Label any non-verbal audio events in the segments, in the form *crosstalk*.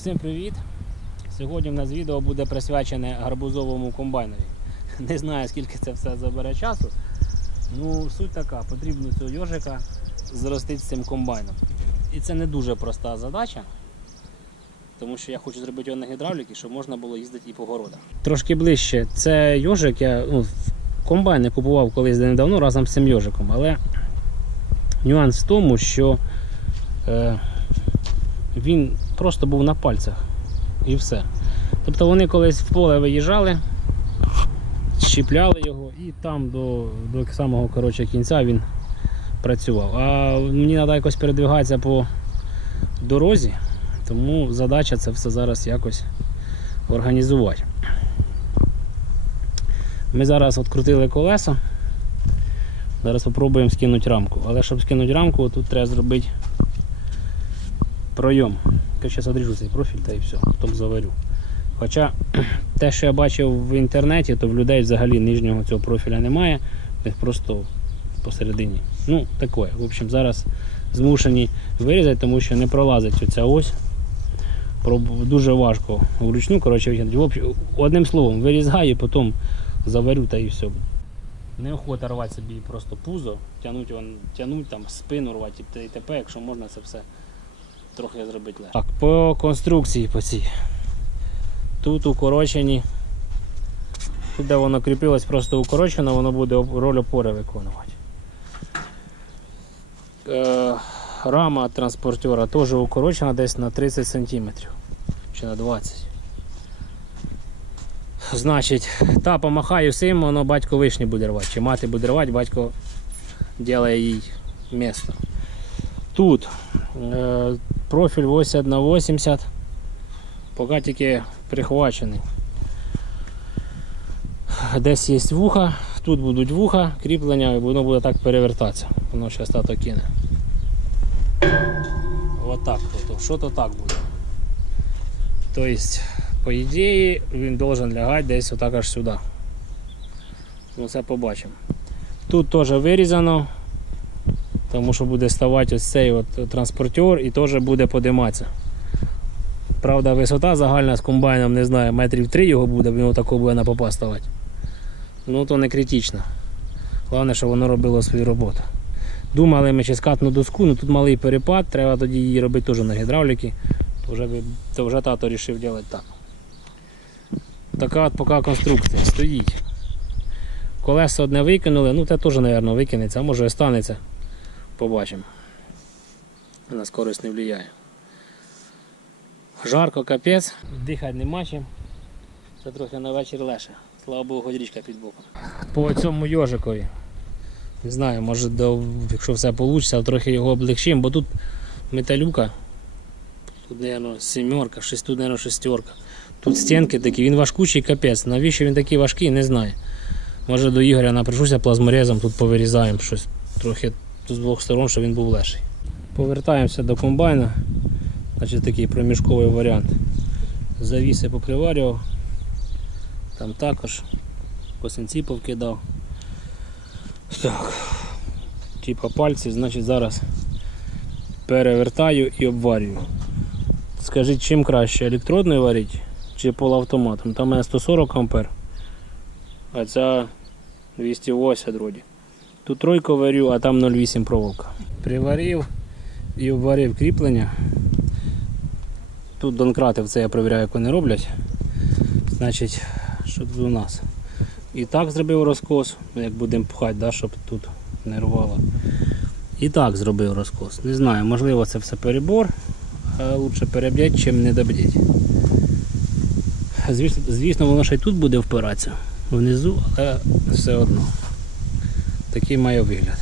Всім привіт! Сьогодні в нас відео буде присвячене гарбузовому комбайнові. *laughs* Не знаю скільки це все забере часу. Ну, суть така, потрібно цього йожика зростити з цим комбайном. І це не дуже проста задача, тому що я хочу зробити його на гідравліки, щоб можна було їздити і по городах. Трошки ближче. Це йожик, я ну, комбайн я купував колись недавно разом з цим йожиком, але нюанс в тому, що е, він просто був на пальцях і все. Тобто вони колись в поле виїжджали, щіпляли його і там до, до самого коротше, кінця він працював. А мені треба якось передвигатися по дорозі, тому задача це все зараз якось організувати. Ми зараз відкрутили колесо. Зараз спробуємо скинути рамку. Але щоб скинути рамку, тут треба зробити пройом. Я зараз одріжу цей профіль та і все, потім заварю. Хоча *clears throat* те, що я бачив в інтернеті, то в людей взагалі нижнього цього профіля немає, них просто посередині. Ну, таке. В общем, зараз змушені вирізати, тому що не пролазить оця ось. Дуже важко вручну, коротше, витягнути. Одним словом, вирізаю, потім заварю та і все. Неохота рвати собі просто пузо, тягнуть, вон, тягнуть там спину рвати і т.п., якщо можна це все трохи зробити легше. Так, по конструкції по цій. Тут укорочені. Тут де воно кріпилось просто укорочено, воно буде роль опори виконувати. Е, рама транспортера теж укорочена десь на 30 см чи на 20 Значить, та помахаю всім, воно батько вишні буде рвати. Чи мати буде рвати, батько ділає їй місто. Тут е, профіль 80 на 80 поки тільки прихвачений. Десь є вуха, тут будуть вуха, кріплення, і воно буде так перевертатися. Воно зараз тато кине. Отак. Тобто, що то так буде. Тобто, по ідеї, він должен лягати десь отак аж сюди. Ну це побачимо. Тут теж вирізано, тому що буде ставати ось цей от транспортер і теж буде подиматися. Правда, висота загальна з комбайном, не знаю, метрів 3 його буде, він отако буде на попа ставати. Ну то не критично. Головне, щоб воно робило свою роботу. Думали ми ще скатну доску, ну тут малий перепад, треба тоді її робити теж на гідравліки. То вже, то вже тато вирішив робити так. Така от поки конструкція стоїть. Колесо одне викинули, ну те теж, мабуть, викинеться, а може і станеться. Побачимо. На скорость не впливає. Жарко, капець, дихати нема чим. Це трохи на вечір леше. Слава Богу, хоч річка під боком. По цьому йожикові. Не знаю, може, до, якщо все вийде, трохи його облегчимо, бо тут металюка. Тут, мабуть, сімерка, шесть, тут, мабуть, шестерка. Тут стінки такі, він важкучий капець. Навіщо він такий важкий, не знаю. Може до Ігоря напишуся плазморезом, тут повирізаємо щось трохи з двох сторон, щоб він був легший. Повертаємося до комбайна. Значить такий проміжковий варіант. Завіси поприварював. Там також косинці повкидав. Так. Типа пальці, значить зараз перевертаю і обварюю. Скажіть, чим краще електродною варити чи полуавтоматом? Там у мене 140 ампер, а ця 280 вроді. Тут тройку варю, а там 0,8 проволока. Приварив і обварив кріплення. Тут донкрати, це я перевіряю, як вони роблять. Значить, що тут у нас? І так зробив розкос, як будемо пхати, да, щоб тут не рвало. І так зробив розкос. Не знаю, можливо це все перебор, а лучше переб'ять, чим не доб'ять. Звісно, звісно, воно ще й тут буде впиратися внизу, але все одно. Такий має вигляд.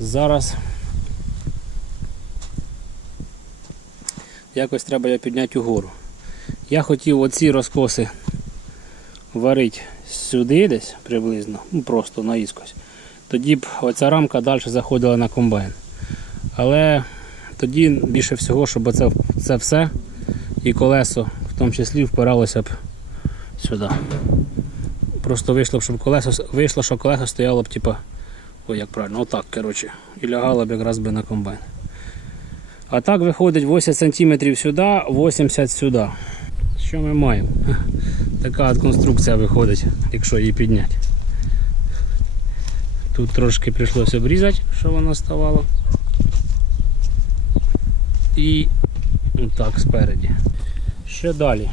Зараз якось треба його підняти угору. Я хотів оці розкоси варити сюди десь приблизно, ну просто наїскось. Тоді б оця рамка далі заходила на комбайн. Але тоді більше всього, щоб оце, це все і колесо в тому числі впиралося б сюди. Просто вийшло б, щоб колесо вийшло, що колесо стояло б, типа, ой, як правильно, отак, коротше, і лягало б якраз би на комбайн. А так виходить 80 см сюди, 80 сюди. Що ми маємо? *laughs* Така от конструкція виходить, якщо її підняти. Тут трошки прийшлося обрізати, що воно ставало. І так спереді. Що далі?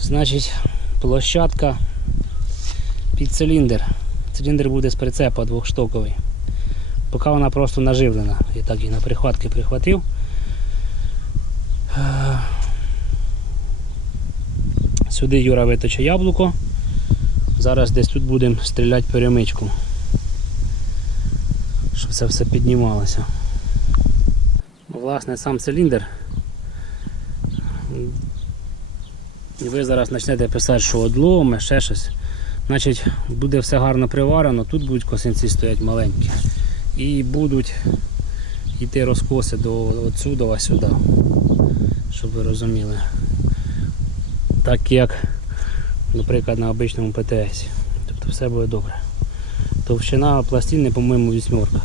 Значить, площадка під циліндр. Циліндр буде з прицепа двохштоковий. Поки вона просто наживлена. Я так її на прихватки прихватив. Е, Сюди Юра виточе яблуко. Зараз десь тут будемо стріляти перемичку. Щоб це все піднімалося. Власне, сам циліндр. І ви зараз почнете писати, що одломи, ще щось. Значить, буде все гарно приварено, тут будуть косинці стоять маленькі. І будуть йти розкоси до отсюда сюди. Щоб ви розуміли. Так як, наприклад, на обичному ПТС. Тобто все буде добре. Товщина пластини, по-моєму, вісьмерка.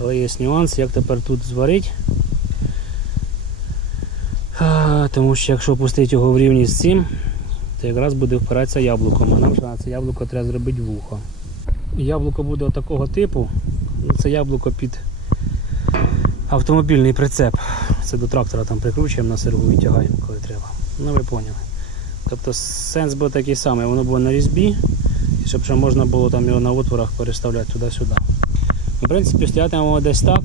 Але є нюанс, як тепер тут зварити. Тому що якщо пустити його в рівні з цим, то якраз буде впиратися яблуком. А нам на це яблуко треба зробити вухо. Яблуко буде такого типу. Ну, Це яблуко під автомобільний прицеп. Це до трактора там прикручуємо на сергу і тягаємо, коли треба. Ну ви поняли. Тобто сенс був такий самий, воно було на різьбі, щоб ще можна було там його на отворах переставляти туди-сюди. В принципі, стоятимемо десь так.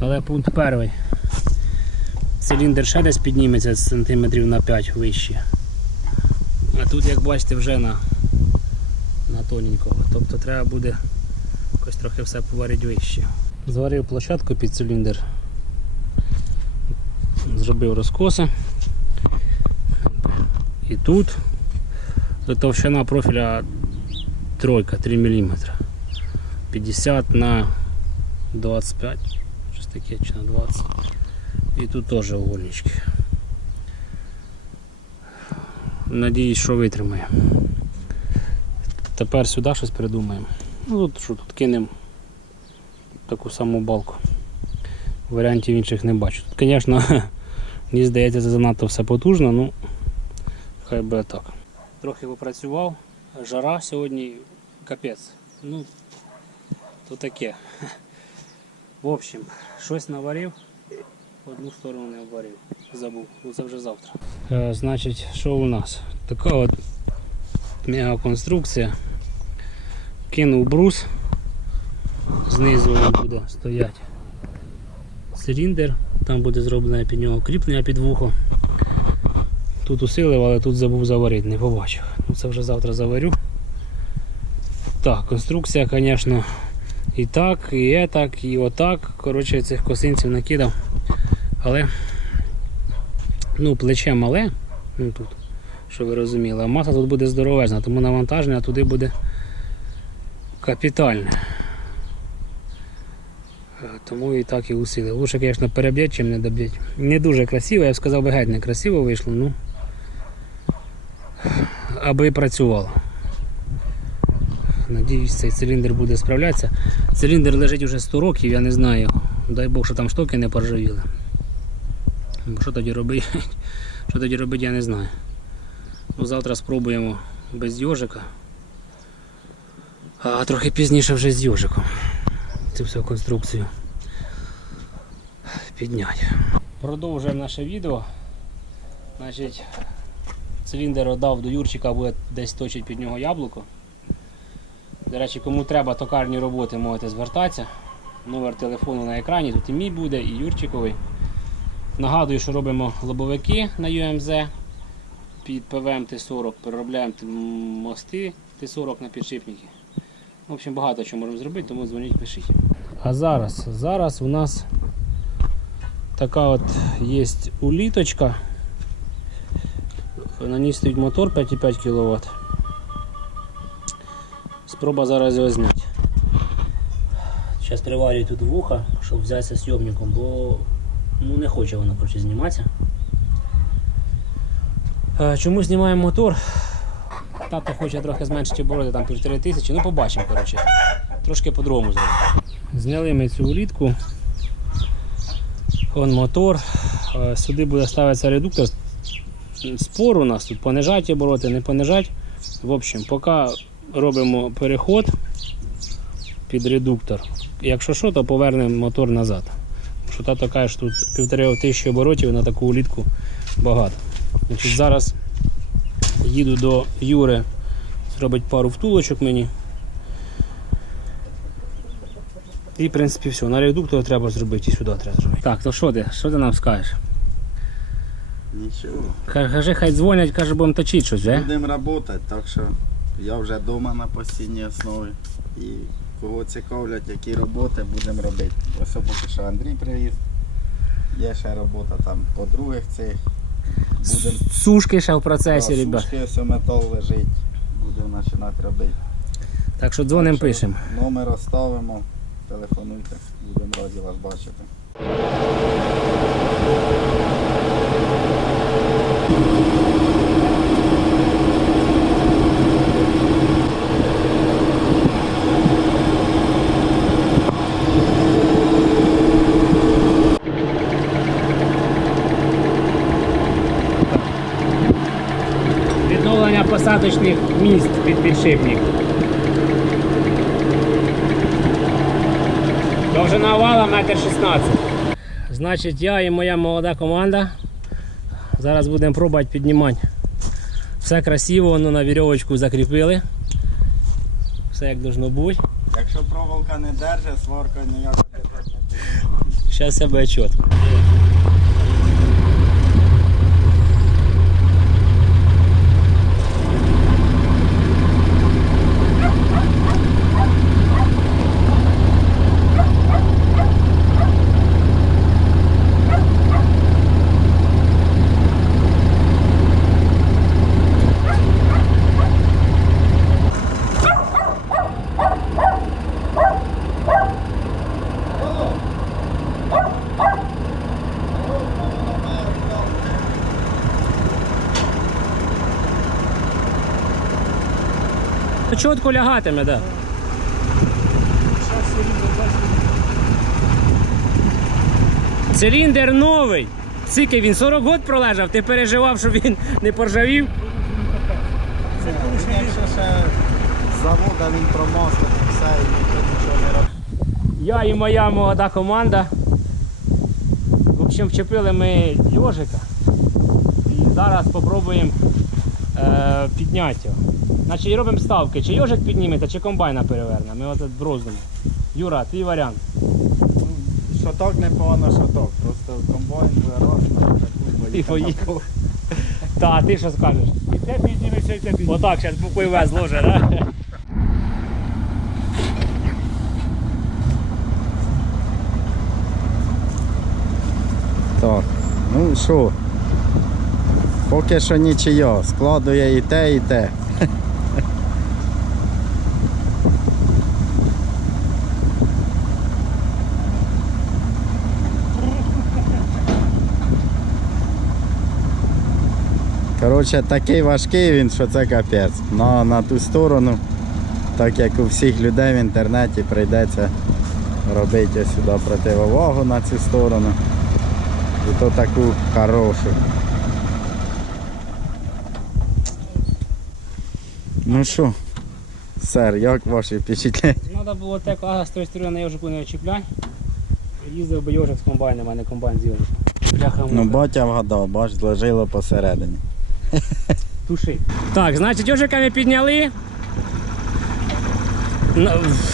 Але пункт перший. Циліндр ще десь підніметься сантиметрів на 5 вище. А тут, як бачите, вже на, на тоненького. Тобто треба буде якось трохи все поварити вище. Зварив площадку під циліндр. Зробив розкоси. І тут товщина профіля тройка 3 мм. 50 на 25, щось таке чи на 20. І тут теж угольнички. Надіюсь, що витримає. Тепер сюди щось придумаємо. Ну тут що, тут кинемо таку саму балку. Варіантів інших не бачу. Тут, звісно, *laughs* мені здається, це занадто все потужно, ну хай би так. Трохи попрацював, жара сьогодні капець. Ну, то таке. В общем, щось наварив, одну сторону не обварив. Забув, ну це вже завтра. Е, значить, що у нас? Така от мегаконструкція. Кинув брус, знизу він буде стояти циліндр, там буде зроблене під нього кріплення під вухо. Тут усилив, але тут забув заварити, не побачив. Ну це вже завтра заварю. Так, конструкція, звісно, і так, і так, і отак. Коротше, цих косинців накидав. Але ну, плече мале, ну тут, що ви розуміли, а маса тут буде здоровезна, тому навантаження туди буде капітальне. Е, Тому і так і усилив. Лучше, звісно, переб'ять, чим не доб'ять. Не дуже красиво, я б сказав би геть не красиво вийшло, ну аби працювало. Надіюсь, цей циліндр буде справлятися. Циліндр лежить уже 100 років, я не знаю. Дай Бог, що там штоки не поржавіли. Що тоді робити? *laughs* Що тоді робити, я не знаю. Ну, завтра спробуємо без йожика. А трохи пізніше вже з йожиком. Цю всю конструкцію підняти. Продовжуємо наше відео. Значить, циліндр отдав до Юрчика, буде десь точить під нього яблуко. До речі, кому треба токарні роботи, можете звертатися. Номер телефону на екрані, тут і мій буде, і Юрчиковий. Нагадую, що робимо лобовики на UMZ під ПВМ Т40, переробляємо мости Т40 на підшипники. В общем, багато чого можемо зробити, тому дзвоніть, пишіть. А зараз, зараз у нас така от є уліточка. На ній стоїть мотор 5,5 кВт. Спроба зараз його зняти. Зараз приварюю тут вуха, щоб взятися зйомником, бо ну, не хоче воно коротше, зніматися. Е, Чому знімаємо мотор? Тато хоче трохи зменшити обороти, там півтори тисячі. Ну побачимо, коротше. Трошки по-другому зробимо. Зняли ми цю улітку. Вон мотор. Е, Сюди буде ставитися редуктор. Спор у нас тут понижать обороти, не понижать. В общем, поки робимо переход під редуктор. Якщо що, то повернемо мотор назад. Тому Що тато каже, що тут півтори тисячі оборотів на таку улітку багато. Значить, зараз їду до Юри, зробить пару втулочок мені. І, в принципі, все. На редуктор треба зробити і сюди треба зробити. Так, то що ти? Що ти нам скажеш? Нічого. Каже, хай дзвонять, каже, будемо точити щось, вже. Будемо працювати, так що я вже вдома на постійній основі. І кого цікавлять, які роботи будемо робити. Ось поки що Андрій привіз. Є ще робота там по других цих. Будемо Сушки ще в процесі, ребят. сушки, ось метал лежить. Будемо починати робити. Так що дзвонимо, Так пишемо. Номер оставимо, телефонуйте, будемо раді вас бачити. Посадочних місць під підшипник. Довжина вала 1,16 м. Значить, я і моя молода команда. Зараз будемо пробувати піднімати. Все красиво, воно на вірьовочку закріпили. Все як должно бути. Якщо проволока не держить, сварка держати не буде. Зараз себе чітко. Чітко лягатиме, так. Циліндр новий. Скільки він 40 років пролежав, ти переживав, що він не поржавів. Завода він промаслений, все, і нічого не робить. Я і моя молода команда. В общем, вчепили ми йожика. І зараз спробуємо е, підняти його. Значить, робимо ставки, чи йожик підніметься, чи комбайна переверне. Ми от в роздумі. Юра, твій варіант. Шоток непогано шоток, просто комбайн вирос, І поїхав. Та, а ти що скажеш? І те підніметься, і те підніметься. Отак, зараз букви В зложить, да? Так, ну що, поки що нічия, складує і те, і те. Коротше, такий важкий він, що це капець. Но на ту сторону, так як у всіх людей в інтернеті, прийдеться робити сюди противовагу на цю сторону. І то таку хорошу. Ну що, сер, як ваші впечатлення? Треба було так ага, з тої сторони на йожику не очіпляй. Їздив би йожик з комбайном, а не комбайн з йожиком. Ну батя вгадав, бач, зложило посередині. *laughs* Туши. Так, значить, йожика ми підняли. Ну,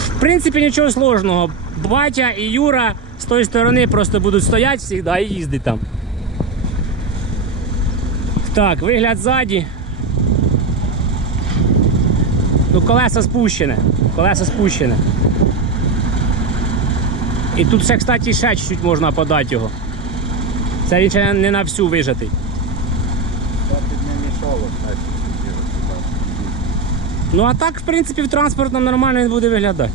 В принципі, нічого сложного. Батя і Юра з тої сторони просто будуть стояти завжди і їздити там. Так, вигляд ззаді. Ну, колесо спущене. Колесо спущене. І тут ще, кстати, ще чуть-чуть можна подати його. Це він ще не на всю вижатий. Ну а так, в принципі, в транспортному нормально він буде виглядати.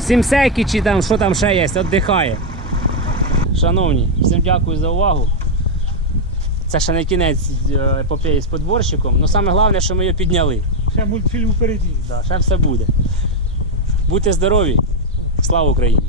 Сімсеки чи там що там ще є, віддихає. Шановні, всім дякую за увагу. Це ще не кінець е, епопеї з подборщиком, але саме головне, що ми його підняли. Ще мультфільм впереді. Да, ще все буде. Будьте здорові! Слава Україні!